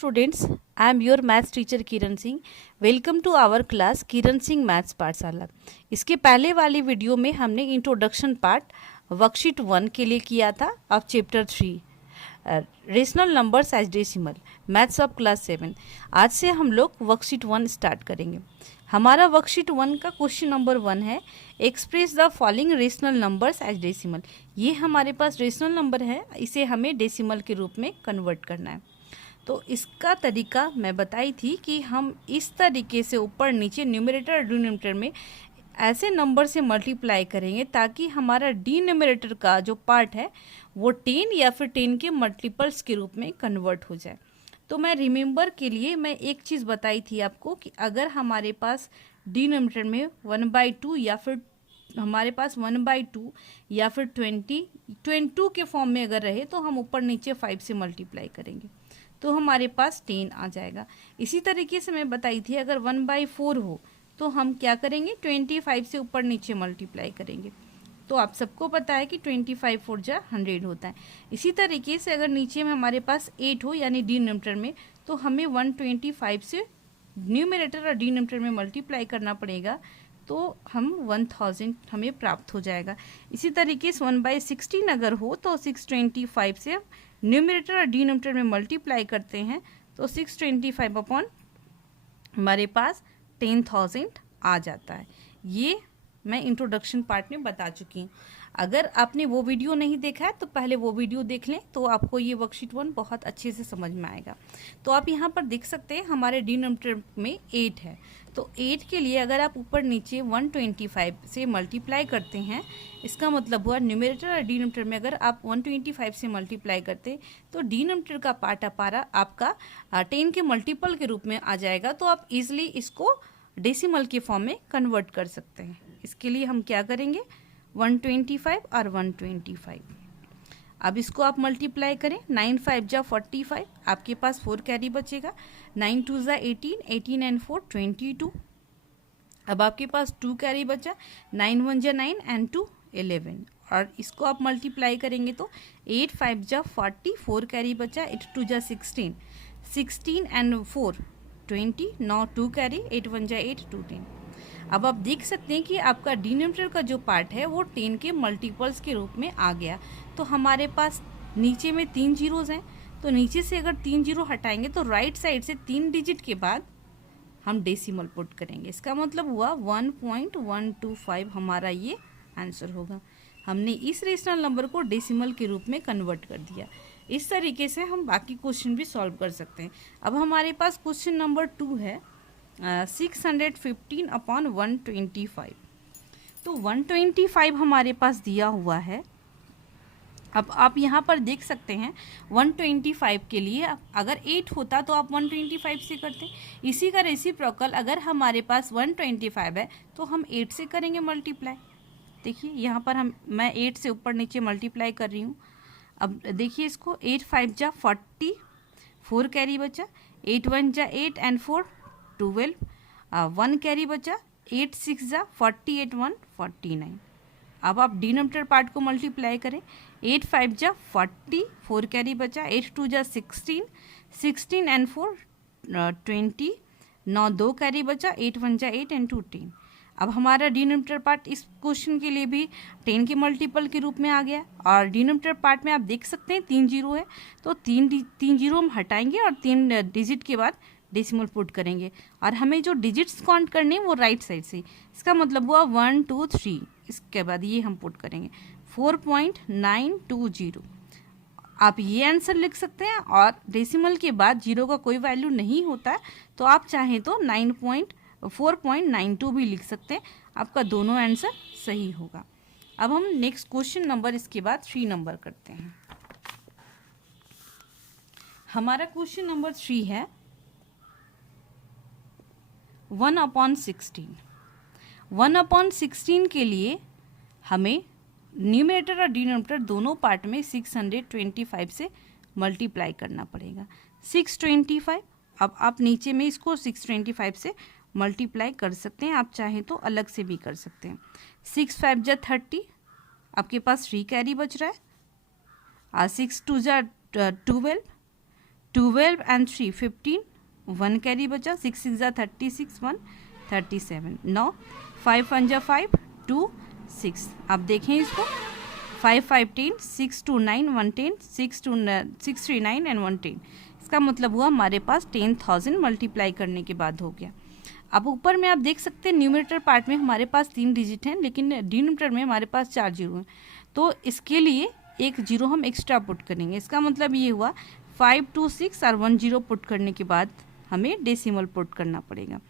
students, I am your maths teacher Kiran Singh. Welcome to our class Kiran Singh maths पाठशाला। इसके पहले वाली वीडियो में हमने इंट्रोडक्शन पार्ट वर्कशीट 1 के लिए किया था of chapter 3 rational numbers as decimal maths of class 7। आज से हम लोग वर्कशीट 1 स्टार्ट करेंगे। हमारा वर्कशीट 1 का क्वेश्चन नंबर 1 है, express the following rational numbers as decimal. ये हमारे पास रेशनल नंबर है, इसे हमें डेसिमल के रूप में कन्वर्ट करना है। तो इसका तरीका मैं बताई थी कि हम इस तरीके से ऊपर नीचे न्यूमरेटर और डिनोमिनेटर में ऐसे नंबर से मल्टीप्लाई करेंगे ताकि हमारा डिनोमिनेटर का जो पार्ट है वो 10 या फिर 10 के मल्टीपल्स के रूप में कन्वर्ट हो जाए। तो मैं रिमेंबर के लिए मैं एक चीज़ बताई थी आपको कि अगर हमारे पास डिनोमिनेटर में 1/2 या फिर हमारे पास 1/2 या फिर 22 के फॉर्म में अगर रहे तो हम ऊपर नीचे 5 से मल्टीप्लाई करेंगे तो हमारे पास 10 आ जाएगा। इसी तरीके से मैं बताई थी अगर 1/4 हो तो हम क्या करेंगे, 25 से ऊपर नीचे मल्टीप्लाई करेंगे। तो आप सबको पता है कि 25 4 जा 100 होता है। इसी तरीके से अगर नीचे में हमारे पास 8 हो यानी डिनोमिनेटर में, तो हमें 125 से न्यूमरेटर और डिनोमिनेटर में मल्टीप्लाई करना पड़ेगा तो हम 1000 हमें प्राप्त हो जाएगा। इसी तरीके से 1/16 अगर हो तो 625 से न्यूमरेटर और डिनोमिनेटर में मल्टीप्लाई करते हैं तो 625 अपॉन हमारे पास 10,000 आ जाता है। ये मैं इंट्रोडक्शन पार्ट में बता चुकी हूँ। अगर आपने वो वीडियो नहीं देखा है तो पहले वो वीडियो देख लें तो आपको ये वर्कशीट 1 बहुत अच्छे से समझ में आएगा। तो आप यहाँ पर देख सकते हैं हमारे डिनोमिनेटर में 8 है, तो 8 के लिए अगर आप ऊपर नीचे 125 से मल्टीप्लाई करते हैं, इसका मतलब हुआ न्यूमरेटर और डिनोमिनेटर में अगर आप 125 से मल्टीप्लाई करते तो डिनोमिनेटर का पार्ट आपका 10 के मल्टीपल के रूप में आ जाएगा। तो आप इजीली इसको डेसिमल के फॉर्म में कन्वर्ट कर सकते हैं। इसके लिए हम क्या करेंगे, 125 और 125। अब इसको आप मल्टीप्लाई करें, 9 5 जा 45, आपके पास 4 कैरी बचेगा। 9 2 जा 18, 18 एंड 4 22। अब आपके पास 2 कैरी बचा, 9 1 जा 9 एंड 2 11। और इसको आप मल्टीप्लाई करेंगे तो 8 5 जा 40, 4 कैरी बचा, 8 2 जा 16, 16 एंड 4 20, 9 2 कैरी, 8 1 जा 8 2 10। अब आप देख सकते हैं कि आपका डिनोमिनेटर का जो पार्ट है वो 10 के मल्टीपल्स के रूप में आ गया। तो हमारे पास नीचे में 3 जीरोज़ हैं, तो नीचे से अगर 3 जीरो हटाएंगे तो राइट साइड से 3 डिजिट के बाद हम डेसिमल पुट करेंगे। इसका मतलब हुआ 1.125 हमारा ये आंसर होगा। हमने इस रेशनल नंबर को डेसिमल के रूप में कन्वर्ट कर दिया। इस तरीके से हम बाकी क्वेश्चन भी सॉल्व कर सकते हैं। अब हमारे पास क्वेश्चन नंबर 2 है 615 अपॉन 125। तो 125 हमारे दिया दिया हुआ है। अब आप यहाँ पर देख सकते हैं 125 के लिए अगर 8 होता तो आप 125 से करते। इसी का रेसिप्रोकल अगर हमारे पास 125 है तो हम 8 से करेंगे मल्टीप्लाई। देखिए यहाँ पर मैं 8 से ऊपर नीचे मल्टीप्लाई कर रही हूँ। अब देखिए इसको 8 5 जा 40, 4 कैरी बचा, 8 1 जा 8 एंड 4 12, 1 कैरी बचा, 8 6 जा 48 1 49। अब आप डिनोमिनेटर पार्ट को मल्टीप्लाई करें, 8 5 जा 40, 4 कैरी बचा, 8 2 जा 16, 16 एंड 4 20, 9 2 कैरी बचा, 8 1 जा 8 एंड 2 10। अब हमारा डिनोमिनेटर पार्ट इस क्वेश्चन के लिए भी 10 के मल्टीपल के रूप में आ गया। और डिनोमिनेटर पार्ट में आप देख सकते हैं 3 जीरो है, तो 3 जीरो हम हटाएंगे और 3 डिजिट के बाद डेसिमल पुट करेंगे। और हमें जो डिजिट्स काउंट करने हैं वो राइट साइड से, इसका मतलब हुआ 1 2 3, इसके बाद ये हम पुट करेंगे 4.920। आप ये आंसर लिख सकते हैं। और डेसिमल के बाद जीरो का कोई वैल्यू नहीं होता है तो आप चाहें तो 4.92 भी लिख सकते हैं। आपका दोनों आंसर सही होगा। अब हम नेक्स्ट क्वेश्चन नंबर इसके बाद 3 नंबर करते हैं। हमारा क्वेश्चन नंबर 3 है 1/16। 1/16 के लिए हमें न्यूमरेटर और डिनोमिनेटर दोनों पार्ट में 625 से मल्टीप्लाई करना पड़ेगा। 625, अब आप नीचे में इसको 625 से मल्टीप्लाई कर सकते हैं, आप चाहें तो अलग से भी कर सकते हैं। 6 5 जा 30, आपके पास 3 कैरी बच रहा है। 6 2 जा 12, 12 एंड 3 15, 1 कैरी बचा, 6 6 जा 36, 1 37। 9 5 1 जा 5 2 6। अब देखें इसको, 5 5 10, 6 2 9 1 10, 6 3 9 एंड 1 10। इसका मतलब हुआ हमारे पास 10,000 मल्टीप्लाई करने के बाद हो गया। अब ऊपर में आप देख सकते हैं न्यूमरेटर पार्ट में हमारे पास 3 डिजिट हैं, लेकिन डिनोमिनेटर में हमारे पास 4 जीरो हैं, तो इसके लिए एक जीरो हम एक्स्ट्रा पुट करेंगे। इसका मतलब ये हुआ 5 2 6 और 1 जीरो पुट करने के बाद हमें डेसिमल पुट करना पड़ेगा।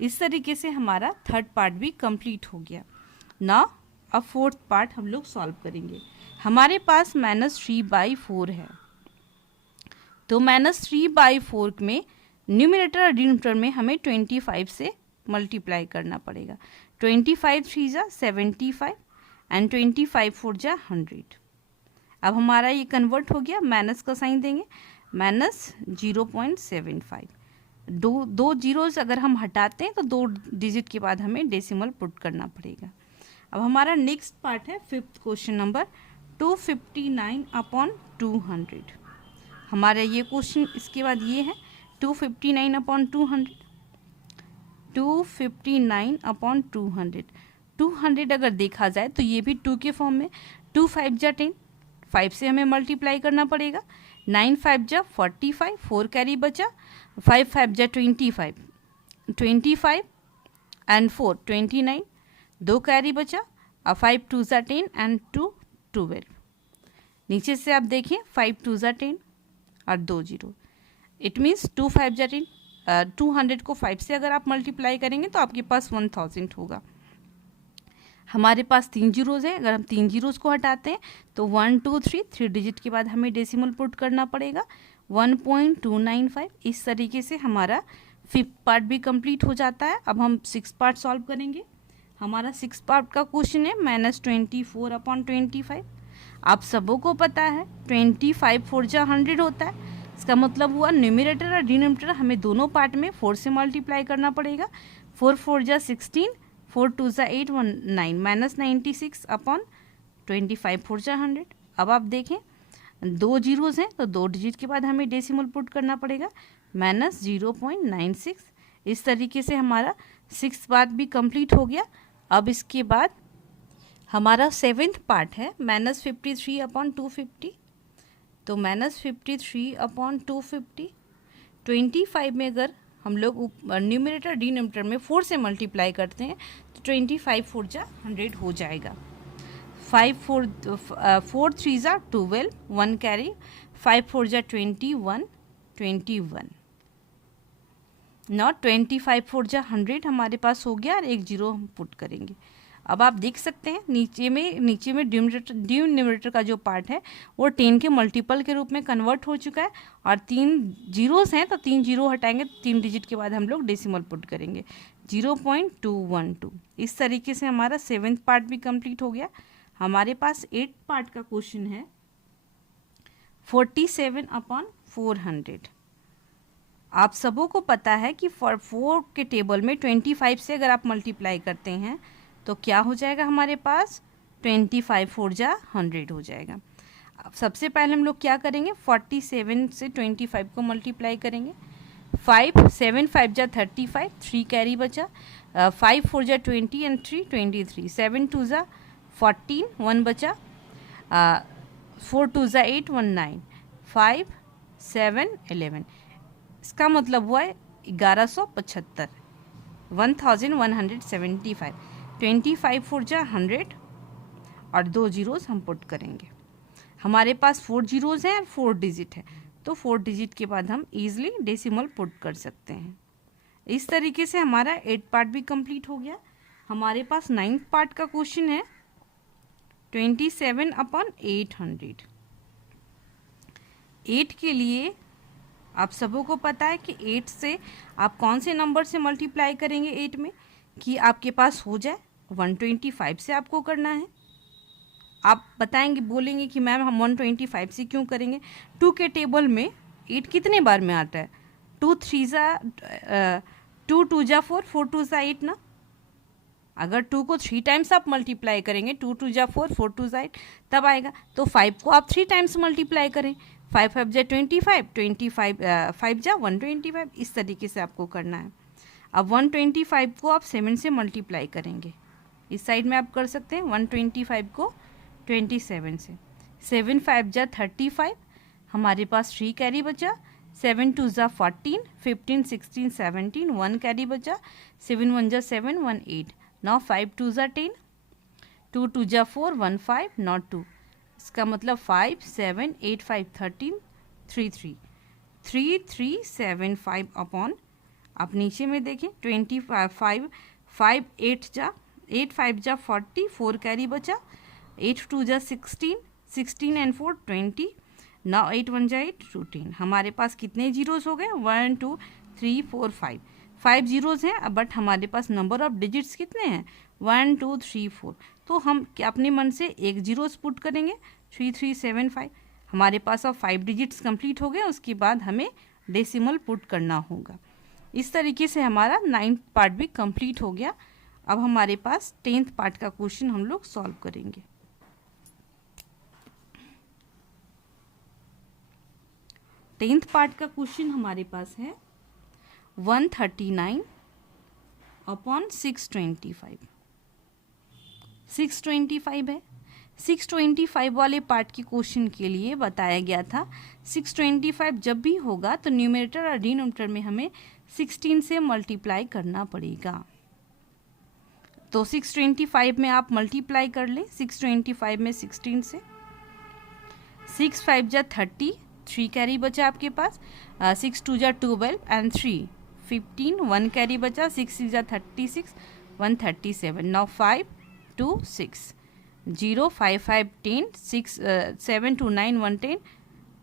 इस तरीके से हमारा थर्ड पार्ट भी कंप्लीट हो गया। ना अब फोर्थ पार्ट हम लोग सॉल्व करेंगे। हमारे पास -3/4 है, तो -3/4 में न्यूमरेटर और डिनोमिनेटर में हमें 25 से मल्टीप्लाई करना पड़ेगा। 25 3 जा 75 एंड 25 4 जा 100। अब हमारा ये कन्वर्ट हो गया, माइनस का साइन देंगे, -0.75। दो जीरोस अगर हम हटाते हैं तो 2 डिजिट के बाद हमें डेसिमल पुट करना पड़ेगा। अब हमारा नेक्स्ट पार्ट है फिफ्थ क्वेश्चन नंबर 259/200। हमारा ये क्वेश्चन, इसके बाद ये है 259/200। 259/200 200 अगर देखा जाए तो ये भी 2 के फॉर्म में, 2 5 जा 10, 5 से हमें मल्टीप्लाई करना पड़ेगा, 9 5 जा 45, 4 कैरी बचा, 5 5 जा 25, 25 एंड 4 29, 2 कैरी बचा, और 5 2 जा 10 एंड 2 12। नीचे से आप देखें 5 2 जा 10 और 2 जीरो, इट मीन्स 2 5 जा 10। 200 को 5 से अगर आप मल्टीप्लाई करेंगे तो आपके पास 1000 होगा। हमारे पास 3 जीरोज़ हैं, अगर हम 3 जीरोज़ को हटाते हैं तो 1 2 3 डिजिट के बाद हमें डेसिमल पुट करना पड़ेगा, 1.295। इस तरीके से हमारा फिफ्थ पार्ट भी कंप्लीट हो जाता है। अब हम 6 पार्ट सॉल्व करेंगे। हमारा 6 पार्ट का क्वेश्चन है -24/25। आप सबों को पता है 25 4 जा 100 होता है। इसका मतलब हुआ न्यूमरेटर और डिनोमिनेटर हमें दोनों पार्ट में 4 से मल्टीप्लाई करना पड़ेगा। 4 4 जा 16, 4 2 जा 8 1 9, -96/25 4 जा 100। अब आप देखें 2 जीरोज़ हैं तो 2 डिजिट के बाद हमें डेसिमल पुट करना पड़ेगा, -0.96। इस तरीके से हमारा 6 पार्ट भी कंप्लीट हो गया। अब इसके बाद हमारा 7th पार्ट है -53/250। तो -53/250, 25 में अगर हम लोग न्यूमरेटर डिनोमिनेटर में 4 से मल्टीप्लाई करते हैं तो 25 4 जा 100 हो जाएगा। 4 3 जा 12, 1 कैरी, 5 4 जा 21 21। नॉट 25 4 जा 100 हमारे पास हो गया और 1 जीरो हम पुट करेंगे। अब आप देख सकते हैं नीचे में डिनोमिनेटर का जो पार्ट है वो 10 के मल्टीपल के रूप में कन्वर्ट हो चुका है, और 3 जीरोस हैं तो 3 जीरो हटाएंगे, 3 डिजिट के बाद हम लोग डेसिमल पुट करेंगे, 0.212। इस तरीके से हमारा 7th पार्ट भी कंप्लीट हो गया। हमारे पास 8th पार्ट का क्वेश्चन है 47/400। आप सबों को पता है कि 4 के टेबल में 25 से अगर आप मल्टीप्लाई करते हैं तो क्या हो जाएगा, हमारे पास 25 4 जा 100 हो जाएगा। अब सबसे पहले हम लोग क्या करेंगे, 47 से 25 को मल्टीप्लाई करेंगे। 5 7 5 जा 35, 3 कैरी बचा, 5 4 जा 20 एंड 3 23, 7 2 जा 14, 1 बचा, 4 2 जा 8 1 9, 5 7 11। इसका मतलब हुआ है 1175, 1175। 25 4 जा 100 और 2 जीरोज़ हम पुट करेंगे। हमारे पास 4 जीरोज़ हैं और 4 डिजिट है, तो 4 डिजिट के बाद हम इजीली डेसिमल पुट कर सकते हैं। इस तरीके से हमारा 8 पार्ट भी कंप्लीट हो गया। हमारे पास 9th पार्ट का क्वेश्चन है 27/800। 8 के लिए आप सबों को पता है कि 8 से आप कौन से नंबर से मल्टीप्लाई करेंगे 8 में कि आपके पास हो जाए, 125 से आपको करना है। आप बताएंगे, बोलेंगे कि मैम हम 125 से क्यों करेंगे, 2 के टेबल में 8 कितने बार में आता है, 2 3 जा 2 2 जा 4, 4 2 जा 8 ना। अगर 2 को 3 टाइम्स आप मल्टीप्लाई करेंगे, 2 2 जा 4, 4 2 जा 8 तब आएगा। तो 5 को आप 3 टाइम्स मल्टीप्लाई करें, 5 5 जा 25, 25 5 जा 125, इस तरीके से आपको करना है। अब 125 को आप 7 से मल्टीप्लाई करेंगे, इस साइड में आप कर सकते हैं 125 को 27 से। 7 5 जा 35, हमारे पास 3 कैरी बचा। 7 2 जा 14, 15 16 17, 1 कैरी बचा। 7 1 जा 7, 1 8। नाउ 5 2 जा 10, 2 2 जा 4, 1 5 नॉट 2, इसका मतलब 5 7 8 5 13 3 3 3 3 7 5 अपॉन, आप नीचे में देखें 25 5 8 जा 8 5 जा 40, 4 कैरी बचा। 8 2 जा 16, 16 एंड 4 20, नाउ 8 1 जा 8 2 10। हमारे पास कितने जीरोस हो गए? 1 2 3 4 5, 5 जीरोस हैं, बट हमारे पास नंबर ऑफ डिजिट्स कितने हैं? 1 2 3 4। तो हम अपने मन से एक जीरोस पुट करेंगे, 3 3 7 5। हमारे पास अब 5 डिजिट्स कंप्लीट हो गए, उसके बाद हमें डेसिमल पुट करना होगा। इस तरीके से हमारा 9th पार्ट भी कंप्लीट हो गया। अब हमारे पास 10th पार्ट का क्वेश्चन हम लोग सॉल्व करेंगे। 10th पार्ट का क्वेश्चन हमारे पास है 139 अपॉन 625। 625 है। 625 वाले पार्ट के क्वेश्चन के लिए बताया गया था 625 जब भी होगा तो न्यूमरेटर और डिनोमिनेटर में हमें 16 से मल्टीप्लाई करना पड़ेगा। तो 625 में आप मल्टीप्लाई कर लें, 625 में 16 से। 6 5 जा 30, 3 कैरी बचा आपके पास। 6 2 जा 12 एंड 3 15, 1 कैरी बचा। 6 6 जा 36, 137। नाउ 5 2 6 0 5 5 10, 6 7 2 9 1 10,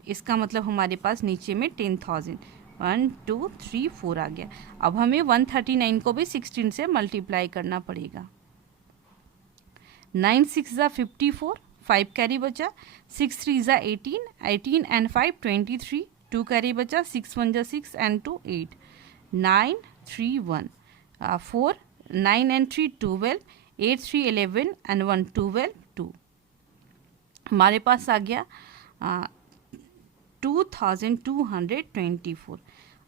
इसका मतलब हमारे पास नीचे में 10,000। 1 2 3 4 आ गया। अब हमें 139 को भी 16 से मल्टीप्लाई करना पड़ेगा। 9 6 जा 54, 5 कैरी बचा। 6 3 जा 18, 18 एंड 5 23, 2 कैरी बचा। 6 1 जा 6 एंड 2 8, 9 3 1 4, 9 एंड 3 12, 8 3 11 एंड 1 12 2। हमारे पास आ गया 2224।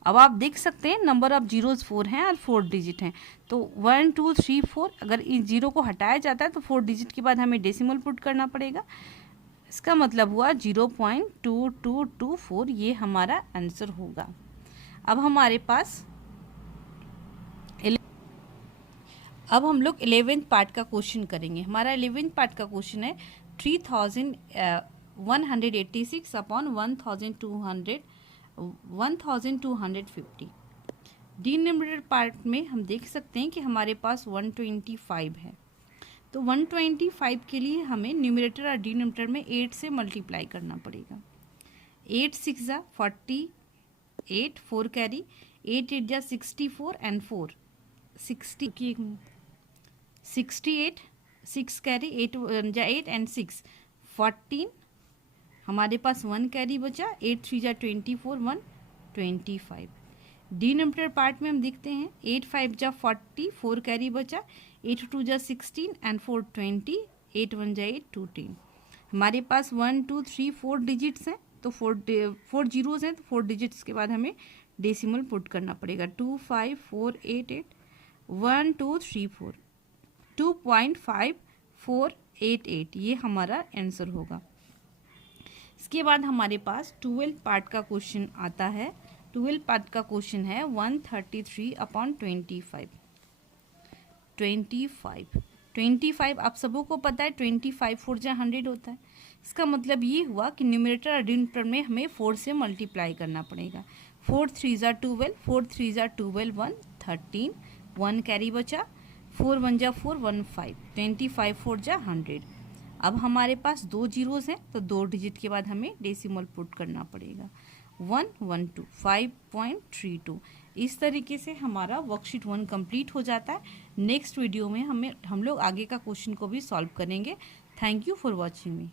अब आप देख सकते हैं नंबर ऑफ जीरोस 4 हैं और 4 डिजिट हैं। तो 1 2 3 4, अगर इस जीरो को हटाया जाता है तो 4 डिजिट के बाद हमें डेसिमल पुट करना पड़ेगा। इसका मतलब हुआ 0.2224, ये हमारा आंसर होगा। अब हमारे पास अब हम लोग 11th पार्ट का क्वेश्चन करेंगे। हमारा 11th पार्ट का क्वेश्चन है 3186 अपॉन 1250। डिनोमिनेटर पार्ट में हम देख सकते हैं कि हमारे पास 125 है। तो 125 के लिए हमें न्यूमरेटर और डिनोमिनेटर में 8 से मल्टीप्लाई करना पड़ेगा। 8 6 जा 48, 4 कैरी। 8 8 जा 64 एंड 4 68, 6 कैरी। 8 जा 8 एंड 6 14, हमारे पास 1 कैरी बचा। 8 3 जा 24, 1 25। डिनोमिनेटर पार्ट में हम देखते हैं 8 5 जा 40, 4 कैरी बचा। 8 2 जा 16 एंड 4 20, 8 1 जा 8 2 10। हमारे पास 1 2 3 4 डिजिट्स हैं, तो 4 जीरोस हैं, तो 4 डिजिट्स के बाद हमें डेसिमल पुट करना पड़ेगा। 2 5 4 8 8 1 2 3 4, 2.5488, ये हमारा आंसर होगा। इसके बाद हमारे पास 12 पार्ट का क्वेश्चन आता है। 12 पार्ट का क्वेश्चन है 133 अपॉन 25। 25 आप सबों को पता है 25 4 जा 100 होता है। इसका मतलब ये हुआ कि न्यूमरेटर और डिनोमिनेटर में हमें 4 से मल्टीप्लाई करना पड़ेगा। 4 3 जा 12, 4 3 जा 12 1 13, 1 कैरी बचा। 4 1 जा 4 1 5, 25 4 जा 100। अब हमारे पास 2 जीरोस हैं, तो 2 डिजिट के बाद हमें डेसिमल पुट करना पड़ेगा। 112 5.32। इस तरीके से हमारा वर्कशीट 1 कंप्लीट हो जाता है। नेक्स्ट वीडियो में हम लोग आगे का क्वेश्चन को भी सॉल्व करेंगे। Thank you for watching me.